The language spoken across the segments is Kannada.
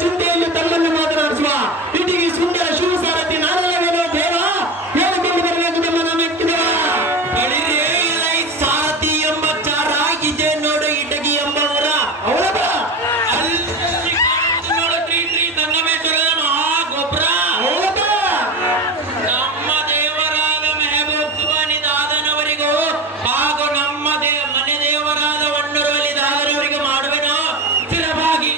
ಚಿಂತೆಯಲ್ಲಿ ತಮ್ಮನ್ನು ಮಾತನಾಡಿಸುವ ಇಟಿಗೆ ಸುಂದರ ಶಿವಸಾರಥಿ ನಾನಲ್ಲವೇನೋ ದೇವ ಹೇಳಿಕೊಂಡು ಬರಬೇಕು ನಮ್ಮ ನಾಮ ಎಕ್ಕಿದವ ಸಾರಥಿ ಎಂಬ ಚಾರ ಇದೆ ನೋಡು ಇಟಗಿ ಎಂಬವರ ಅವಳಪ್ಪ ನೋಡು ಶ್ರೀ ಶ್ರೀ ಸಂಗಮೇಶ್ವರ ಮಹಾಗೊಬ್ಬರ ಅವಳಪ್ಪ ನಮ್ಮ ದೇವರಾದ ಮೆಹಬೂಬ್ ಸುಬಾನಿ ದಾದನವರಿಗೂ ಹಾಗೂ ನಮ್ಮ ಮನೆ ದೇವರಾದ ವಣ್ಣೂರಲ್ಲಿ ದಾದನವರಿಗೂ ಮಾಡುವೆನು ಸ್ಥಿರವಾಗಿ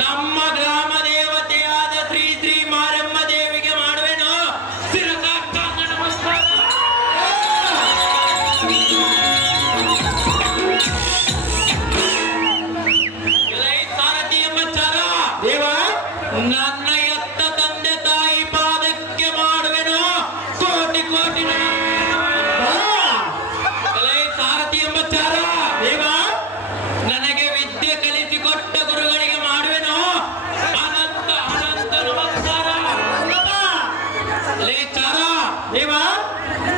ನಮ್ಮ ಗ್ರಾಮ ದೇವತೆಯಾದ ಶ್ರೀ ಶ್ರೀ ಮಾರಮ್ಮ ದೇವಿಗೆ ಮಾಡುವೆನು ಸ್ಥಿರಕಾಂಗ ನಮಸ್ಕಾರ ಸಾರಥಿ ಎಂಬ ಚಾರ ದೇವ ನನ್ನ ಎತ್ತ ತಂದೆ ತಾಯಿ ಪಾದಕ್ಕೆ ಮಾಡುವೆನು ಕೋಟಿ ಕೋಟಿ ಸಾರಥಿ ಎಂಬ ಚಾರ ದೇವ ನನಗೆ ವಿದ್ಯೆ ಕಲಿಸಿಕೊಟ್ಟ ಗುರುಗಳಿಗೆ ಮಾಡುವೆನು ಅನಂತ ಅನಂತ ನಮಸ್ಕಾರ ಚಾರ ದೇವ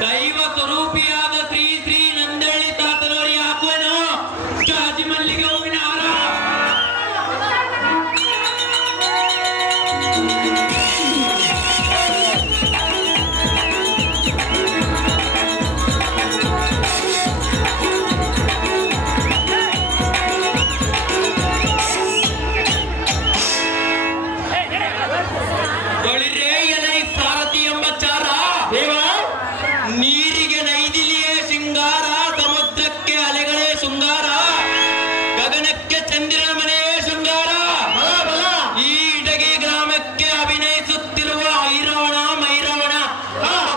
ದೈವ ಸ್ವರೂಪಿಯಾದ ಶ್ರೀ ಶ್ರೀ ನಂದಳ್ಳಿ ತಾತನವರಿಗೆ ಹಾಕುವೆನು ಜಾಜಿ ಮಲ್ಲಿಗೆ ಹೂವಿನ ಹಾರ ಬಳಿರೇ ಎಲೈ ಸಾರಥಿ ಎಂಬ ಚಾರ ದೇವ ನೀರಿಗೆ ನೈದಿಲಿಯೇ ಸಿಂಗಾರ ಸಮುದ್ರಕ್ಕೆ ಅಲೆಗಳೇ ಶೃಂಗಾರ ಗಗನಕ್ಕೆ ಚಂದಿರನ ಮನೆಯೇ ಶೃಂಗಾರ ಬಲ ಬಲ ಈ ಇಟಗಿ ಗ್ರಾಮಕ್ಕೆ ಅಭಿನಯಿಸುತ್ತಿರುವ ಐರವಣ ಮೈರವಣ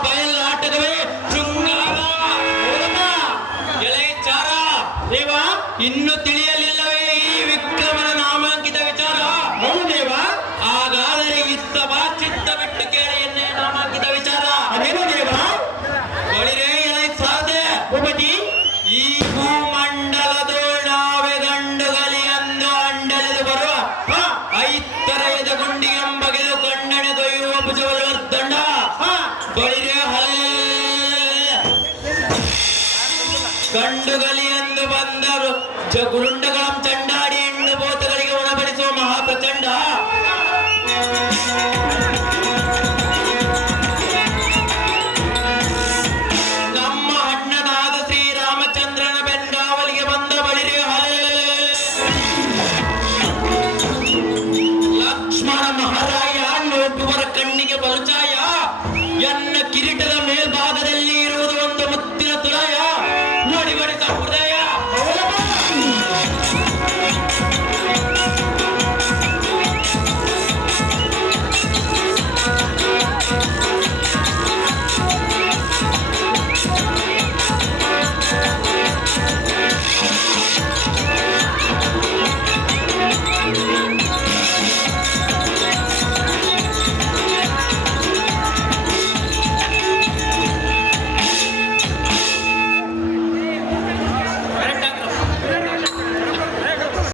ಬಯಲಾಟವೇ ಶೃಂಗಾರ ಎಲೈ ಚಾರ ದೇವ ಇನ್ನು ತಿಳಿಯಲಿಲ್ಲವೇ ಈ ವಿಕ್ರಮನ ನಾಮಾಂಕಿತ ವಿಚಾರ ಹೌದು ದೇವ ಹಾಗಾದರೆ ಇತ್ತ ಬಾ ಚಿತ್ತ ಬಿಟ್ಟು ಕೇಳಿ ಎನ್ನೇ ನಾಮಾಂಕಿತ ವಿಚಾರ ಅದೇನು ದೇವ ಬಳಿರೇ ಎಲೈ ಸಾಧೆ ಭೂಪತಿ ಈ ಭೂಮಂಡಲದೋಳ್ ನಾವೇ ಗಂಡುಗಲಿ ಅಂದು ಅಂಡಲೆದು ಬರುವ ಐತ್ತರೆಯದ ಗುಂಡಿಗೆಂಬಗೆದು ಕಣ್ಣೆಣೆದೊಯ್ಯುವ ಭುಜವರ್ದಂಡ ಬಳಿರೇ ಗಂಡುಗಲಿ ಎಂದು ಬಂದರು ಗುರುಂಡಗಳಂ ಚಂಡಾಡಿ ಹೆಣ್ಣು ಬೋತಗಳಿಗೆ ಉಣಬಡಿಸುವ ಮಹಾಪ್ರಚಂಡ ನಮ್ಮ ಅಣ್ಣನಾದ ಶ್ರೀರಾಮಚಂದ್ರನ ಬೆಂಗಾವಲಿಗೆ ಬಂದ ಬಳಿರೆ ಲಕ್ಷ್ಮಣ ಮಹಾರಾಜ